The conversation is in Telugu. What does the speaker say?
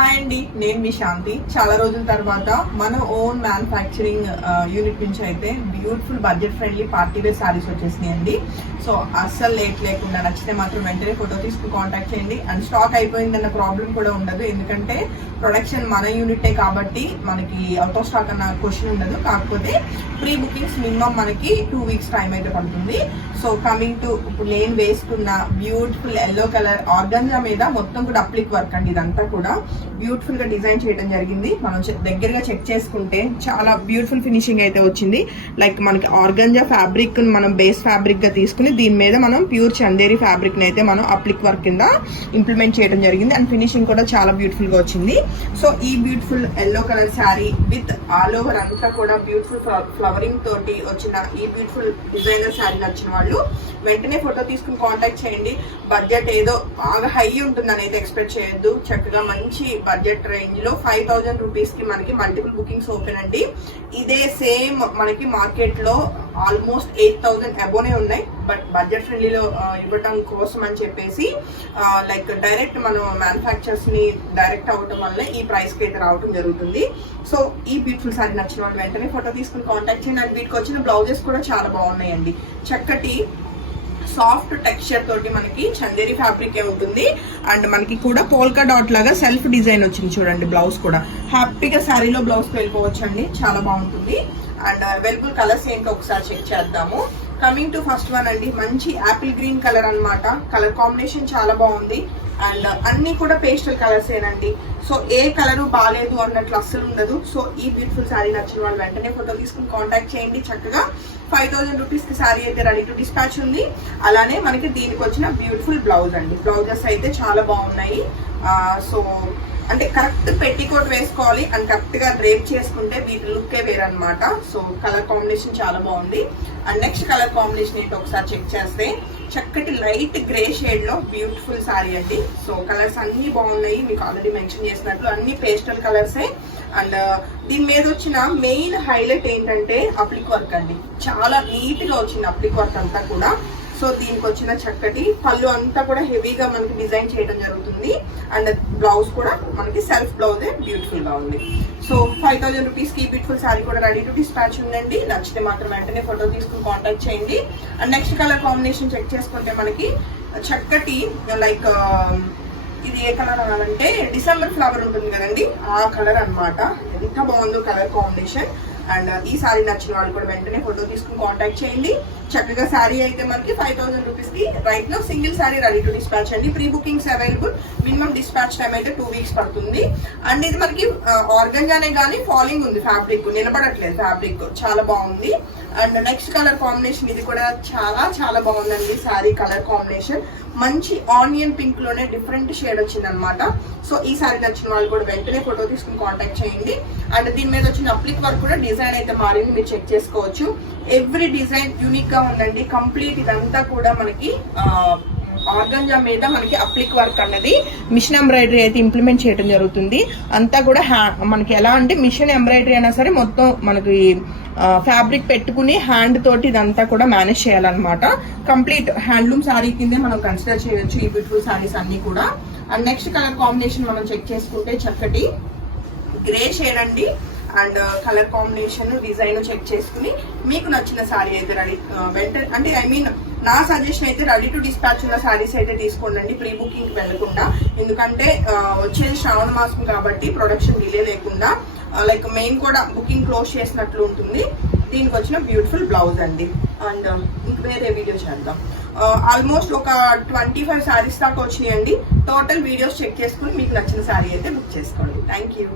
హాయ్ అండి, నేను మీ శాంతి. చాలా రోజుల తర్వాత మన ఓన్ మ్యానుఫ్యాక్చరింగ్ యూనిట్ నుంచి అయితే beautiful budget friendly party wear saris వచ్చేసినాయి అండి. సో అస్సలు లేట్ లేకుండా నచ్చితే మాత్రం వెంటనే ఫోటో తీసుకుని కాంటాక్ట్ చేయండి. అండ్ స్టాక్ అయిపోయిందన్న ప్రాబ్లం కూడా ఉండదు, ఎందుకంటే ప్రొడక్షన్ మన యూనిటే కాబట్టి మనకి అవుట్ ఆఫ్ స్టాక్ అన్న క్వశ్చన్ ఉండదు. కాకపోతే ప్రీ బుకింగ్స్ మినిమం మనకి 2 weeks టైం అయితే పడుతుంది. సో కమింగ్ టు ఇప్పుడు నేను వేసుకున్న బ్యూటిఫుల్ ఎల్లో కలర్ ఆర్గంజా మీద మొత్తం కూడా అప్లిక్ వర్క్ అండి. ఇదంతా కూడా బ్యూటిఫుల్ గా డిజైన్ చేయడం జరిగింది. మనం దగ్గరగా చెక్ చేసుకుంటే చాలా బ్యూటిఫుల్ ఫినిషింగ్ అయితే వచ్చింది. లైక్ మనకి ఆర్గంజా ఫ్యాబ్రిక్ మనం బేస్ ఫ్యాబ్రిక్ గా తీసుకుని దీని మీద మనం ప్యూర్ చందేరి ఫ్యాబ్రిక్ ని అయితే మనం అప్లిక్ వర్క్ కింద ఇంప్లిమెంట్ చేయడం జరిగింది. అండ్ ఫినిషింగ్ కూడా చాలా బ్యూటిఫుల్ గా వచ్చింది. సో ఈ beautiful yellow colour sari with all over అంతా కూడా బ్యూటిఫుల్ ఫ్లవరింగ్ తోటి వచ్చిన ఈ బ్యూటిఫుల్ డిజైనర్ శారీ నచ్చిన వాళ్ళు వెంటనే ఫోటో తీసుకుని కాంటాక్ట్ చేయండి. బడ్జెట్ ఏదో బాగా హై ఉంటుందని అయితే ఎక్స్పెక్ట్ చేయొద్దు. చక్కగా మంచి బడ్జెట్ రేంజ్ లో 5000 రూపీస్ కి మనకి మల్టిపుల్ బుకింగ్స్ ఓపెన్ అండి. ఇదే సేమ్ మనకి మార్కెట్ లో ఆల్మోస్ట్ 8000 అబోనే ఉన్నాయి. బట్ బడ్జెట్ ఫ్రెండ్లీలో ఇవ్వడం కోసం అని చెప్పేసి లైక్ డైరెక్ట్ మనం మ్యానుఫ్యాక్చర్స్ ని డైరెక్ట్ అవ్వటం వల్ల ఈ ప్రైస్ కి అయితే రావడం జరుగుతుంది. సో ఈ బ్యూటిఫుల్ సారీ నచ్చిన వాళ్ళు వెంటనే ఫోటో తీసుకుని కాంటాక్ట్ చేయండి. అండ్ వీటికి వచ్చిన బ్లౌజెస్ కూడా చాలా బాగున్నాయండి. చక్కటి సాఫ్ట్ టెక్స్చర్ తోటి మనకి చందేరి ఫ్యాబ్రిక్ ఉంటుంది. అండ్ మనకి కూడా పోల్కా డాట్ లాగా సెల్ఫ్ డిజైన్ వచ్చింది చూడండి. బ్లౌజ్ కూడా హ్యాపీగా శారీలో బ్లౌజ్ వెళ్ళిపోవచ్చు అండి, చాలా బాగుంటుంది. అండ్ అవైలబుల్ కలర్స్ ఏంటో ఒకసారి చెక్ చేద్దాము. కమింగ్ టు ఫస్ట్ వన్ అండి, మంచి యాపిల్ గ్రీన్ కలర్ అన్నమాట. కలర్ కాంబినేషన్ చాలా బాగుంది. అండ్ అన్ని కూడా పేస్టల్ కలర్స్ ఏనండి. సో ఏ కలరు బాగాలేదు అన్నట్లు అస్సలు ఉండదు. సో ఈ బ్యూటిఫుల్ శారీ నచ్చిన వాళ్ళు వెంటనే ఫోటో తీసుకుని కాంటాక్ట్ చేయండి. చక్కగా 5000 రూపీస్ కి శారీ అయితే రెడీ టు డిస్పాచ్ ఉంది. అలానే మనకి దీనికి వచ్చిన బ్యూటిఫుల్ బ్లౌజ్ అండి. బ్లౌజెస్ అయితే చాలా బాగున్నాయి. సో అంటే కరెక్ట్ పెట్టికోట్ వేసుకోవాలి అండ్ కరెక్ట్ గా డ్రేప్ చేసుకుంటే వీటి లుక్కే వేరనమాట. సో కలర్ కాంబినేషన్ చాలా బాగుంది. అండ్ నెక్స్ట్ కలర్ కాంబినేషన్ ఏంటో ఒకసారి చెక్ చేస్తే చక్కటి లైట్ గ్రే షేడ్ లో బ్యూటిఫుల్ సారీ అండి. సో కలర్స్ అన్ని బాగున్నాయి, మీకు ఆల్రెడీ మెన్షన్ చేసినట్లు అన్ని పేస్టల్ కలర్సే. అండ్ దీని మీద వచ్చిన మెయిన్ హైలైట్ ఏంటంటే అప్లిక్ వర్క్ అండి. చాలా నీట్ గా వచ్చింది అప్లిక్ వర్క్ అంతా కూడా. సో దీనికి వచ్చిన చక్కటి పళ్ళు అంతా కూడా హెవీగా మనకి డిజైన్ చేయడం జరుగుతుంది. అండ్ బ్లౌజ్ కూడా మనకి సెల్ఫ్ బ్లౌజే బ్యూటిఫుల్ గా ఉంది. సో 5000 రూపీస్ కి బ్యూటిఫుల్ శారీ కూడా రెడీ టు డిస్పాచ్ ఉందండి. నచ్చితే మాత్రం వెంటనే ఫోటో తీసుకుని కాంటాక్ట్ చేయండి. And next colour combination check చేసుకుంటే మనకి చక్కటి లైక్ ఇది ఏ కలర్ అనాలంటే డిసెంబర్ ఫ్లవర్ ఉంటుంది కదండి, ఆ కలర్ అన్నమాట. ఎంత బాగుందో కలర్ కాంబినేషన్. అండ్ ఈ శారీ నచ్చిన వాళ్ళు కూడా వెంటనే ఫోటో తీసుకుని కాంటాక్ట్ చేయండి. చక్కగా శారీ అయితే మనకి 5000 రూపీస్ కి రైట్ లో single sari ready to dispatch అండి. Pre bookings available. Minimum dispatch time అయితే 2 weeks పడుతుంది. అండ్ ఇది మనకి ఆర్గంజానే కానీ ఫాలింగ్ ఉంది, ఫ్యాబ్రిక్ నిలబడట్లేదు, ఫ్యాబ్రిక్ చాలా బాగుంది. అండ్ నెక్స్ట్ కలర్ కాంబినేషన్ ఇది కూడా చాలా చాలా బాగుందండి. శారీ కలర్ కాంబినేషన్ మంచి ఆనియన్ పింక్ లోనే డిఫరెంట్ షేడ్ వచ్చింది అనమాట. సో ఈ శారీ నచ్చిన వాళ్ళు కూడా వెంటనే ఫోటో తీసుకుని కాంటాక్ట్ చేయండి. అండ్ దీని మీద వచ్చిన అప్లిక్ వర్క్ కూడా డిజైన్ అయితే మారింది, మీరు చెక్ చేసుకోవచ్చు. ఎవ్రీ డిజైన్ యూనిక్ గా ఉందండి. కంప్లీట్ ఇదంతా కూడా మనకి ఆర్గంజా మీద మనకి అప్లిక్ వర్క్ అన్నది మిషన్ ఎంబ్రాయిడరీ అయితే ఇంప్లిమెంట్ చేయడం జరుగుతుంది. అంతా కూడా మనకి ఎలా అంటే మిషన్ ఎంబ్రాయిడరీ అయినా సరే మొత్తం మనకి ఫ్యాబ్రిక్ పెట్టుకుని హ్యాండ్ తోటి ఇదంతా కూడా మేనేజ్ చేయాలన్నమాట. కంప్లీట్ హ్యాండ్లూమ్ శారీ కిందే మనం కన్సిడర్ చేయొచ్చు ఈ బ్యూటిఫుల్ శారీస్ అన్ని కూడా. అండ్ నెక్స్ట్ కలర్ కాంబినేషన్ మనం చెక్ చేసుకుంటే చక్కటి గ్రే షేడ్ అండి. And colour combination design check చేసుకుని మీకు నచ్చిన శారీ అయితే రెడీ వెంటనే అంటే నా సజెషన్ అయితే రెడీ టు డిస్పాచ్ ఉన్న శారీస్ అయితే తీసుకోండి ప్రీ బుకింగ్ వెళ్లకుండా. ఎందుకంటే వచ్చేది శ్రావణ మాసం కాబట్టి ప్రొడక్షన్ డిలే లేకుండా లైక్ మెయిన్ కూడా బుకింగ్ క్లోజ్ చేసినట్లు ఉంటుంది. దీనికి వచ్చిన బ్యూటిఫుల్ బ్లౌజ్ అండి. అండ్ ఇంక వేరే వీడియో చేద్దాం. ఆల్మోస్ట్ ఒక 25 శారీస్ దాకా వచ్చినాయండి. టోటల్ వీడియోస్ చెక్ చేసుకుని మీకు నచ్చిన శారీ అయితే బుక్ చేసుకోండి. Thank you.